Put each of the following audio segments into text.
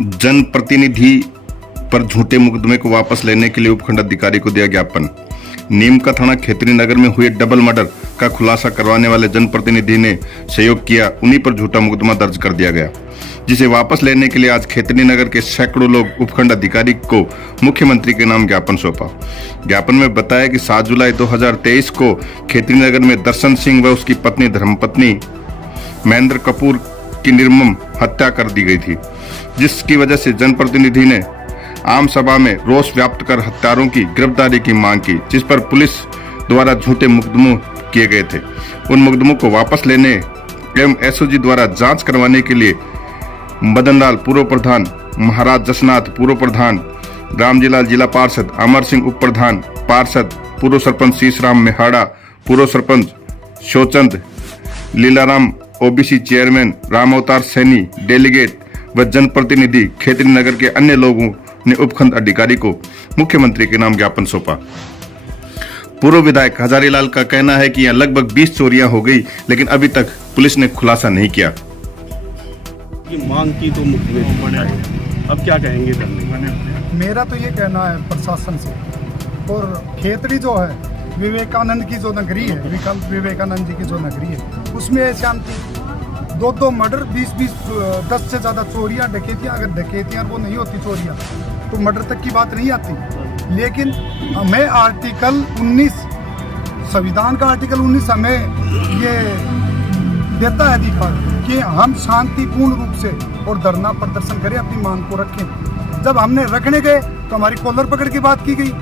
जनप्रतिनिधि पर झूठे मुकदमे को वापस लेने के लिए उपखंड अधिकारी को दिया ज्ञापन। नीम का थाना खेतरी नगर में हुए डबल मर्डर का खुलासा करवाने वाले जनप्रतिनिधि ने सहयोग किया, उन्हीं पर झूठा मुकदमा दर्ज कर दिया गया, जिसे वापस लेने के लिए आज खेतरी नगर के सैकड़ों लोग उपखंड अधिकारी को मुख्यमंत्री के नाम ज्ञापन सौंपा। ज्ञापन में बताया कि 7 जुलाई 2023 को खेतरी नगर में दर्शन सिंह व उसकी पत्नी धर्मपत्नी महेंद्र कपूर की निर्मम हत्या कर दी गई थी, जिसकी वजह से जनप्रतिनिधि ने आम सभा में रोष व्याप्त कर हत्यारों की गिरफ्तारी की मांग की, जिस पर पुलिस द्वारा झूठे मुकदमों किए गए थे। उन मुकदमों को वापस लेने एवं एसओजी द्वारा जांच करवाने के लिए मदन लाल पूर्व प्रधान, महाराज जसनाथ पूर्व प्रधान, रामजीलाल जिला पार्षद, अमर सिंह उप प्रधान पार्षद, पूर्व सरपंच शीशराम मेहाड़ा, पूर्व सरपंच शोचंद, लीलाराम ओबीसी चेयरमैन, राम अवतार सैनी डेलीगेट व जनप्रतिनिधि खेतरी नगर के अन्य लोगों ने उपखंड अधिकारी को मुख्यमंत्री के नाम ज्ञापन सौंपा। पूर्व विधायक हजारीलाल का कहना है कि यहां लगभग 20 चोरियां हो गई, लेकिन अभी तक पुलिस ने खुलासा नहीं किया। मांग की तो मुख्यमंत्री, अब क्या कहेंगे धरने? मेरा तो ये कहना है प्रशासन से, और खेतरी जो है विवेकानंद की जो नगरी है, विवेकानंद जी की जो नगरी है, उसमें शांति 2 मर्डर, 10 से ज़्यादा चोरियां, डकैतियां। अगर डकैतियां वो नहीं होती चोरियां तो मर्डर तक की बात नहीं आती। लेकिन हमें आर्टिकल 19, संविधान का आर्टिकल 19 हमें ये देता है अधिकार कि हम शांतिपूर्ण रूप से और धरना प्रदर्शन करें, अपनी मांग को रखें। जब हमने रखने गए तो हमारी कॉलर पकड़ के बात की गई,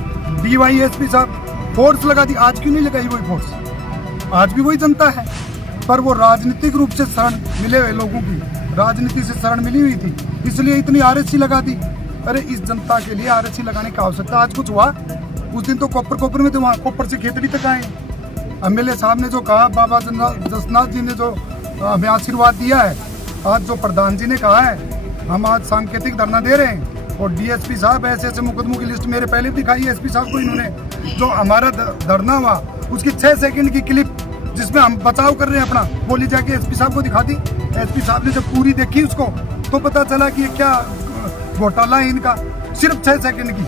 DYSP साहब फोर्स लगा दी। आज क्यों नहीं लगाई वही फोर्स? आज भी वही जनता है, पर वो राजनीतिक रूप से शरण मिले हुए लोगों की राजनीति से शरण मिली हुई थी, इसलिए इतनी RSC लगा दी। अरे इस जनता के लिए RSC लगाने की आवश्यकता आज कुछ हुआ? उस दिन तो कोपर में थे, वहाँ कोपर से खेतरी तक आए। MLA साहब ने जो कहा, बाबा जसनाथ जी ने जो हमें आशीर्वाद दिया है, आज जो प्रधान जी ने कहा है, हम आज सांकेतिक धरना दे रहे हैं। और DSP साहब ऐसे मुकदमों की लिस्ट मेरे पहले भी दिखाई है SP साहब को। इन्होंने जो हमारा धरना हुआ उसकी 6 सेकंड की क्लिप जिसमें हम बचाव कर रहे हैं अपना, बोली जाके SP साहब को दिखा दी। SP साहब ने जब पूरी देखी उसको तो पता चला कि ये क्या घोटाला है इनका, सिर्फ 6 सेकंड की।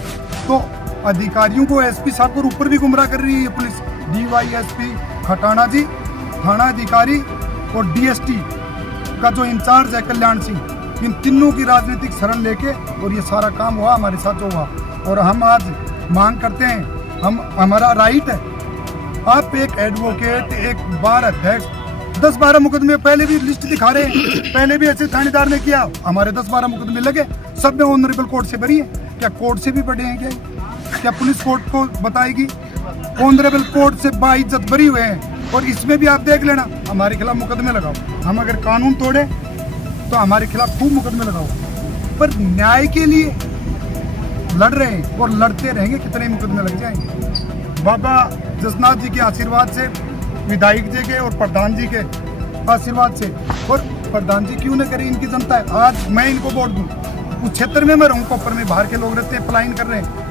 तो अधिकारियों को SP साहब को ऊपर भी गुमराह कर रही है पुलिस। DYSP खटाना जी, थाना अधिकारी और DST का जो इंचार्ज है कल्याण सिंह, इन तीनों की राजनीतिक शरण लेके और ये सारा काम हुआ हमारे साथ जो हुआ। और हम आज मांग करते हैं, हमारा राइट है। आप एक एडवोकेट, एक बार अध्यक्ष, 10-12 मुकदमे पहले भी लिस्ट दिखा रहे हैं, पहले भी ऐसे थानेदार ने किया, हमारे 10-12 मुकदमे लगे, सब में ऑनरेबल कोर्ट से बरी है। क्या कोर्ट से भी बड़े हैं क्या पुलिस कोर्ट को बताएगी? ऑनरेबल कोर्ट से बाइज्जत बरी हुए हैं। और इसमें भी आप देख लेना, हमारे खिलाफ मुकदमे लगाओ। हम अगर कानून तोड़े तो हमारे खिलाफ खूब मुकदमे लगाओ, पर न्याय के लिए लड़ रहे हैं और लड़ते रहेंगे, कितने मुकदमे लग जाएंगे। बाबा जसनाथ जी के आशीर्वाद से, विधायक जी के और प्रधान जी के आशीर्वाद से, और प्रधान जी क्यों न करें, इनकी जनता है। आज मैं इनको वोट दूं, उस क्षेत्र में मैं रहूँ, कोपर में बाहर के लोग रहते हैं, पलायन कर रहे हैं,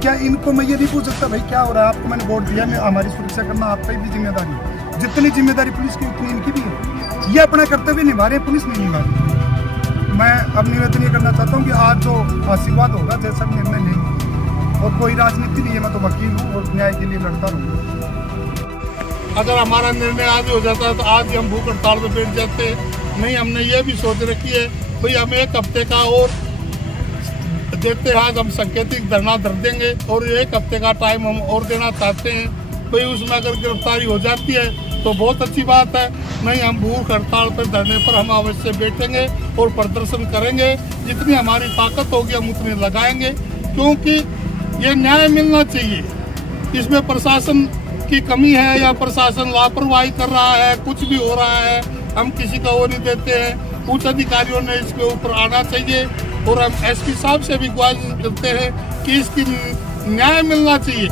क्या इनको मैं ये नहीं पूछ सकता भाई क्या हो रहा है? आपको मैंने वोट दिया, मैं हमारी सुरक्षा करना आपकी भी जिम्मेदारी है। जितनी जिम्मेदारी पुलिस की उतनी इनकी भी है। ये अपना कर्तव्य निभा रहे हैं, पुलिस नहीं निभा रही। मैं अब निवेदन ये करना चाहता हूँ कि आज जो आशीर्वाद होगा, जैसा निर्णय लेंगे, और कोई राजनीति नहीं है, मैं तो वकील हूँ और न्याय के लिए लड़ता रहूँगा। अगर हमारा निर्णय आज हो जाता है तो आज हम भूख हड़ताल पर बैठ जाते। नहीं, हमने ये भी सोच रखी है भाई हमें 1 हफ्ते का और देते हैं, आज हम सांकेतिक धरना धर देंगे और 1 हफ्ते का टाइम हम और देना चाहते हैं। भाई उसमें अगर गिरफ्तारी हो जाती है तो बहुत अच्छी बात है, नहीं हम भूख हड़ताल पर धरने पर हम अवश्य बैठेंगे और प्रदर्शन करेंगे। जितनी हमारी ताकत होगी हम उतनी लगाएंगे, क्योंकि ये न्याय मिलना चाहिए। इसमें प्रशासन की कमी है या प्रशासन लापरवाही कर रहा है, कुछ भी हो रहा है, हम किसी का वो नहीं देते हैं। उच्च अधिकारियों ने इसके ऊपर आना चाहिए और हम SP साहब से भी गुजारिश करते हैं कि इसकी न्याय मिलना चाहिए,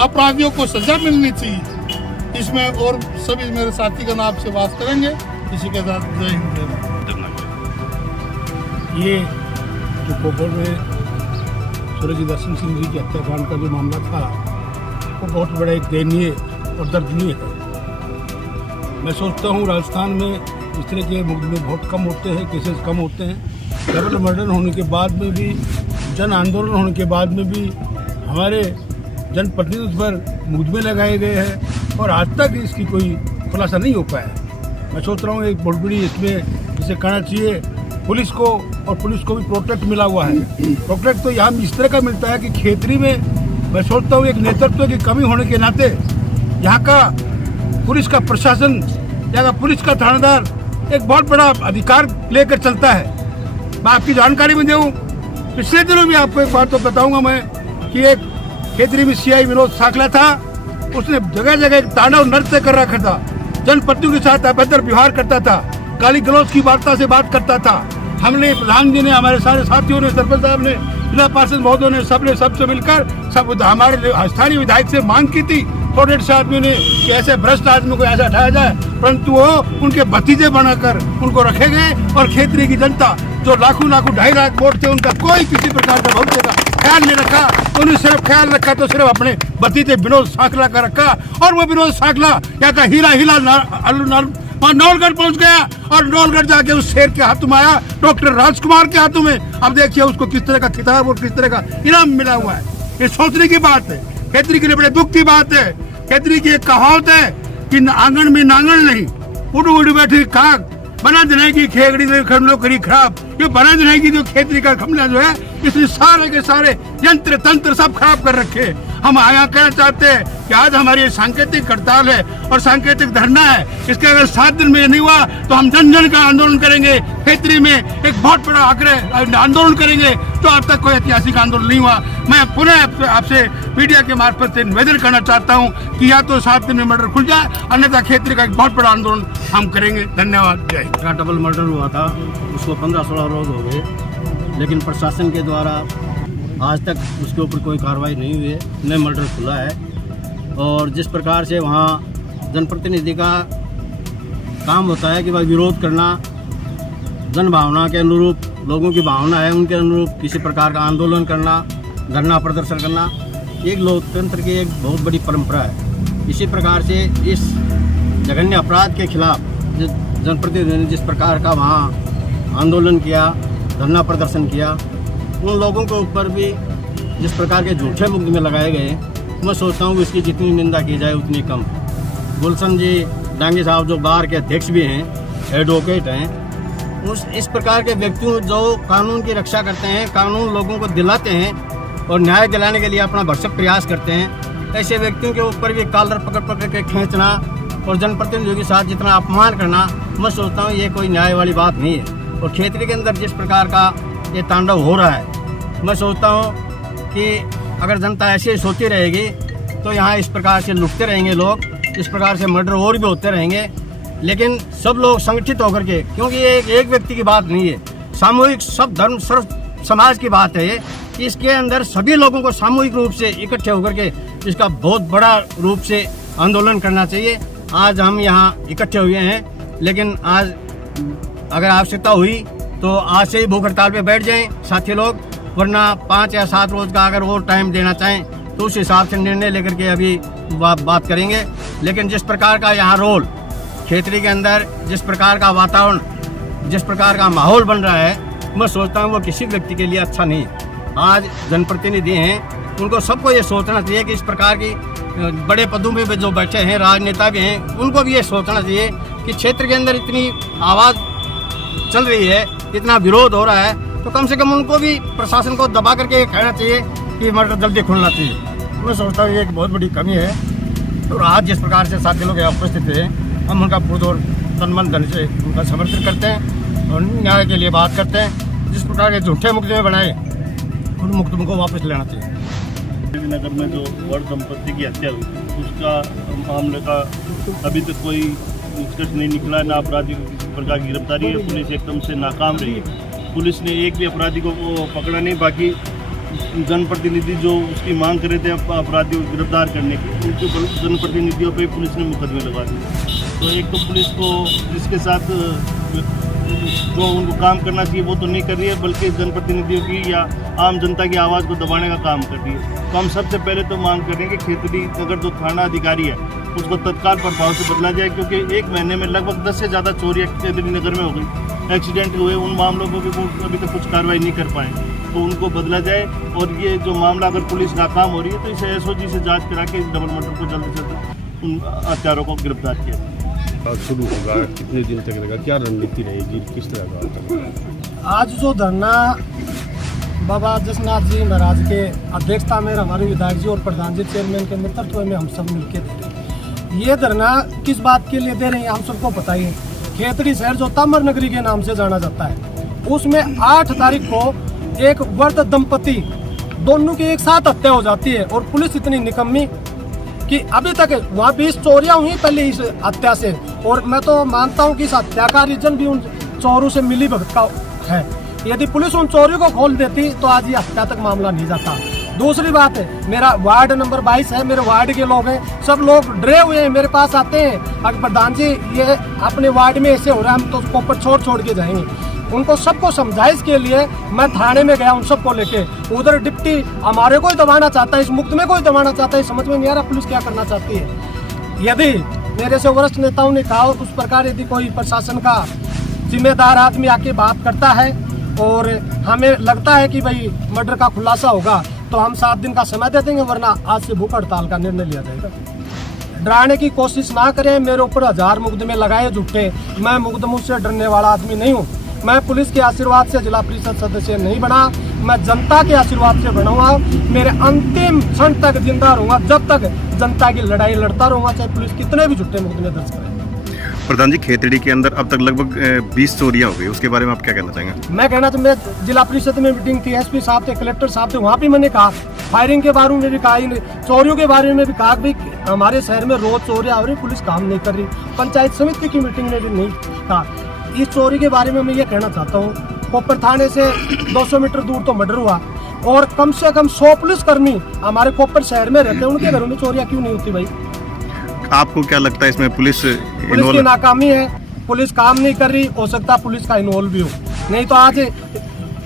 अपराधियों को सजा मिलनी चाहिए इसमें। और सभी मेरे साथी का नाम से बात करेंगे। इसी के साथ जय हिंद। ये जो कोपर में स्वर्गीय दर्शन सिंह जी की हत्याकांड का जो मामला था, वो बहुत बड़ा एक दयनीय और दर्दनीय है। मैं सोचता हूँ राजस्थान में इस तरह के मुकदमे बहुत कम होते हैं, केसेस कम होते हैं, डबल मर्डर होने के बाद में भी, जन आंदोलन होने के बाद में भी हमारे जनप्रतिनिधि पर मुकदमे लगाए गए हैं और आज तक इसकी कोई खुलासा नहीं हो पाया। मैं सोच रहा हूँ एक बहुत बड़ी इसमें इसे करना चाहिए पुलिस को, और पुलिस को भी प्रोटेक्ट मिला हुआ है। प्रोटेक्ट तो यहाँ इस तरह का मिलता है कि खेतरी में मैं सोचता हूँ एक नेतृत्व की कमी होने के नाते यहाँ का पुलिस का प्रशासन, यहाँ का पुलिस का थानेदार एक बहुत बड़ा अधिकार लेकर चलता है। मैं आपकी जानकारी में दूँ, पिछले दिनों भी आपको एक बात तो बताऊंगा मैं कि एक खेतरी में सीआई विनोद साखला था, उसने जगह जगह एक तांडव नृत्य कर रखा था, जनप्रतिनिधियों के साथ अभद्र व्यवहार करता था, गाली गलौज की वार्ता से बात करता था। हमने, प्रधान जी ने, हमारे सारे साथियों ने, सरपंच साहब ने, जिला पार्षद महोदय ने, सबने सबसे मिलकर सब हमारे स्थानीय विधायक से मांग की थी थोड़े से आदमी ने कि ऐसे भ्रष्ट आदमी को ऐसा हटाया जाए, परंतु वो उनके भतीजे बनाकर उनको रखे गए और खेतरी की जनता जो लाखों 2.5 लाख वोट थे उनका कोई किसी प्रकार का भविष्य का ख्याल नहीं रखा। उन्होंने सिर्फ ख्याल रखा तो सिर्फ अपने भतीजे विनोद साखला का रखा, और वो विनोद साखला यहाँ का हीरा नौलगढ़ पहुंच गया और नौलगढ़ जाके उस शेर के हाथों में आया, डॉक्टर राजकुमार के हाथों में। अब देखिए उसको किस तरह का खिताब और किस तरह का इनाम मिला हुआ है। ये सोचने की बात है, खेतरी के लिए बड़े दुख की बात है। खेतरी की एक कहावत है कि आंगन में नांगन नहीं, उड़ उड़ बैठी काग, बना देने की खेगड़ी में खमलो करी खराब। ये बना देने की जो खेतरी का खमला जो है, इसने सारे के सारे यंत्र तंत्र सब खराब कर रखे। हम यहाँ कहना चाहते हैं कि आज हमारी सांकेतिक हड़ताल है और सांकेतिक धरना है, इसके अगर 7 दिन में नहीं हुआ तो हम जन जन का आंदोलन करेंगे। खेतरी में एक बहुत बड़ा आग्रह आंदोलन करेंगे, तो अब तक कोई ऐतिहासिक आंदोलन नहीं हुआ। मैं पुनः आपसे मीडिया के मार्फत से निवेदन करना चाहता हूँ कि या तो 7 दिन में मर्डर खुल जाए, अन्यथा खेतरी का एक बहुत बड़ा आंदोलन हम करेंगे। धन्यवाद। जय हिंद। डबल मर्डर हुआ था, उसको 15-16 रोज हो गए, लेकिन प्रशासन के द्वारा आज तक उसके ऊपर कोई कार्रवाई नहीं हुई है, न मर्डर खुला है। और जिस प्रकार से वहाँ जनप्रतिनिधि का काम होता है कि वह विरोध करना, जन भावना के अनुरूप, लोगों की भावना है उनके अनुरूप किसी प्रकार का आंदोलन करना, धरना प्रदर्शन करना, एक लोकतंत्र की एक बहुत बड़ी परंपरा है। इसी प्रकार से इस जघन्य अपराध के खिलाफ जनप्रतिनिधि ने जिस प्रकार का वहाँ आंदोलन किया, धरना प्रदर्शन किया, उन लोगों के ऊपर भी जिस प्रकार के झूठे मुकदमे लगाए गए, मैं सोचता हूँ इसकी जितनी निंदा की जाए उतनी कम। गुलशन जी डांगे साहब जो बार के अध्यक्ष भी हैं, एडवोकेट हैं, इस प्रकार के व्यक्तियों जो कानून की रक्षा करते हैं, कानून लोगों को दिलाते हैं और न्याय दिलाने के लिए अपना भरसक प्रयास करते हैं, ऐसे व्यक्तियों के ऊपर भी कॉलर पकड़ के खींचना और जनप्रतिनिधियों के साथ जितना अपमान करना, मैं सोचता हूँ ये कोई न्याय वाली बात नहीं है। और खेतरी के अंदर जिस प्रकार का ये तांडव हो रहा है, मैं सोचता हूँ कि अगर जनता ऐसे ही सोती रहेगी तो यहाँ इस प्रकार से लुटते रहेंगे लोग, इस प्रकार से मर्डर और भी होते रहेंगे। लेकिन सब लोग संगठित होकर के, क्योंकि ये एक व्यक्ति की बात नहीं है, सामूहिक सब धर्म सर्व समाज की बात है ये, इसके अंदर सभी लोगों को सामूहिक रूप से इकट्ठे होकर के इसका बहुत बड़ा रूप से आंदोलन करना चाहिए। आज हम यहाँ इकट्ठे हुए हैं, लेकिन आज अगर आवश्यकता हुई तो आज से ही भूख हड़ताल पे बैठ जाएं साथी लोग, वरना 5 या 7 रोज का अगर और टाइम देना चाहें तो उस हिसाब से निर्णय लेकर के अभी बात करेंगे। लेकिन जिस प्रकार का यहाँ रोल खेतरी के अंदर, जिस प्रकार का वातावरण, जिस प्रकार का माहौल बन रहा है, मैं सोचता हूँ वो किसी व्यक्ति के लिए अच्छा नहीं। आज जनप्रतिनिधि हैं, उनको सबको ये सोचना चाहिए कि इस प्रकार की बड़े पदों पे जो बैठे हैं, राजनेता भी हैं, उनको भी ये सोचना चाहिए कि क्षेत्र के अंदर इतनी आवाज़ चल रही है, इतना विरोध हो रहा है, तो कम से कम उनको भी प्रशासन को दबा करके कहना चाहिए कि मर्डर जल्दी खुलना चाहिए। मैं सोचता हूँ ये एक बहुत बड़ी कमी है। और आज जिस प्रकार से साथी लोग यहाँ उपस्थित हैं, हम उनका पूर्ण और तन मन धन से उनका समर्थन करते हैं और न्याय के लिए बात करते हैं। जिस प्रकार के झूठे मुकदमे बनाए, उन मुकदमों को वापस लेना चाहिए। नगर में जो वर दंपति की हत्या हुई, उसका मामले का अभी तक कोई निष्कर्ष नहीं निकला, ना अपराधी को किसी प्रकार की गिरफ्तारी है। पुलिस एकदम से नाकाम रही है, पुलिस ने एक भी अपराधी को पकड़ा नहीं। बाकी जनप्रतिनिधि जो उसकी मांग कर रहे थे अपराधियों को गिरफ्तार करने की, उनके जनप्रतिनिधियों पे पुलिस ने मुकदमे लगा दिए। तो एक तो पुलिस को जिसके साथ जो उनको काम करना चाहिए वो तो नहीं कर रही है, बल्कि जनप्रतिनिधियों की या आम जनता की आवाज़ को दबाने का काम कर रही है। तो हम सबसे पहले तो मांग करेंगे कि खेतरी नगर जो थाना अधिकारी है उसको तत्काल प्रभाव से बदला जाए, क्योंकि 1 महीने में लगभग 10 से ज़्यादा चोरियाँ खेतरी नगर में हो गई। एक्सीडेंट हुए उन मामलों को भी वो अभी तक कुछ कार्रवाई नहीं कर पाए, तो उनको बदला जाए। और ये जो मामला अगर पुलिस नाकाम हो रही है तो इसे एसओजी से जांच करा के इस डबल मर्डर को जल्द से जल्द उन हत्यारों को गिरफ्तार किया जाए। आज शुरू होगा, कितने दिन तक रहेगा, क्या रणनीति रहेगी, किस तरह का? आज जो धरना बाबा जसनाथ जी महाराज के अध्यक्षता में हमारे विधायक जी और प्रधान जी चेयरमैन के नेतृत्व में हम सब मिलकर दे रहे हैं। ये धरना किस बात के लिए दे रहे हैं हम सबको पता ही है। खेतड़ी शहर जो तामर नगरी के नाम से जाना जाता है, उसमें 8 तारीख को एक वृद्ध दंपति दोनों की एक साथ हत्या हो जाती है और पुलिस इतनी निकम्मी कि अभी तक वहाँ 20 चोरियां हुई पहले इस हत्या से। और मैं तो मानता हूँ कि इस हत्या का रीजन भी उन चोरों से मिली भगत का है। यदि पुलिस उन चोरियों को खोल देती तो आज ये हत्या तक मामला नहीं जाता। दूसरी बात है, मेरा वार्ड नंबर 22 है, मेरे वार्ड के लोग हैं, सब लोग डरे हुए हैं, मेरे पास आते हैं, अगर प्रधान जी ये अपने वार्ड में ऐसे हो रहा है हम तो उसको ऊपर छोड़ के जाएंगे। उनको सबको समझाइश के लिए मैं थाने में गया उन सबको लेके। उधर डिप्टी हमारे को ही दबाना चाहता है, इस मुकदमे को ही दबाना चाहता है, समझ में नहीं आ रहा पुलिस क्या करना चाहती है। यदि मेरे से वरिष्ठ नेताओं ने कहा उस प्रकार यदि कोई प्रशासन का जिम्मेदार आदमी आके बात करता है और हमें लगता है कि भाई मर्डर का खुलासा होगा तो हम 7 दिन का समय दे देंगे, वरना आज से भूख हड़ताल का निर्णय लिया जाएगा। डराने की कोशिश ना करें, मेरे ऊपर 1000 मुकदमे लगाए झूठे, मैं मुकदमों से डरने वाला आदमी नहीं हूँ। मैं पुलिस के आशीर्वाद से जिला परिषद सदस्य नहीं बना, मैं जनता के आशीर्वाद से बना हुआ। मेरे अंतिम क्षण तक जिंदा रहूंगा, जब तक जनता की लड़ाई लड़ता रहूंगा, चाहे पुलिस कितने भी झूठे मुकदमे दर्ज करे। प्रधान जी, खेतड़ी के अंदर अब तक लगभग 20 चोरियां हो गई, उसके बारे में आप क्या कहना चाहेंगे? मैं कहना मैं जिला परिषद में मीटिंग थी, एसपी साहब थे, कलेक्टर साहब थे, वहाँ भी मैंने कहा, फायरिंग के बारे में भी कहा, चोरियों के बारे में भी कहा कि हमारे शहर में रोज चोरियां हो रही, पुलिस काम नहीं कर रही। पंचायत समिति की मीटिंग में भी नहीं कहा। इस चोरी के बारे में मैं ये कहना चाहता हूँ, कोपर थाने से 200 मीटर दूर तो मर्डर हुआ और कम से कम 100 पुलिसकर्मी हमारे कोपर शहर में रहते हैं, उनके घरों में चोरियां क्यों नहीं होती भाई? आपको क्या लगता है इसमें पुलिस की नाकामी है, पुलिस काम नहीं कर रही, हो सकता पुलिस का इन्वॉल्व भी हो। नहीं तो आज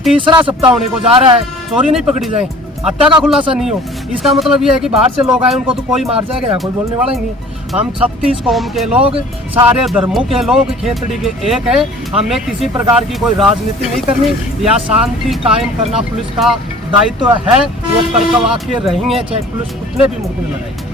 तीसरा सप्ताह होने को जा रहा है, चोरी नहीं पकड़ी जाए, हत्या का खुलासा नहीं हो, इसका मतलब यह है कि बाहर से लोग आए उनको तो कोई मार जाएगा, यहाँ कोई बोलने वाला ही नहीं। हम 36 कौम के लोग, सारे धर्मों के लोग खेतड़ी के एक है। हमें किसी प्रकार की कोई राजनीति नहीं करनी, या शांति कायम करना पुलिस का दायित्व है, वो करवा के रहेंगे, चाहे पुलिस उतने भी मुकदमे लगाए।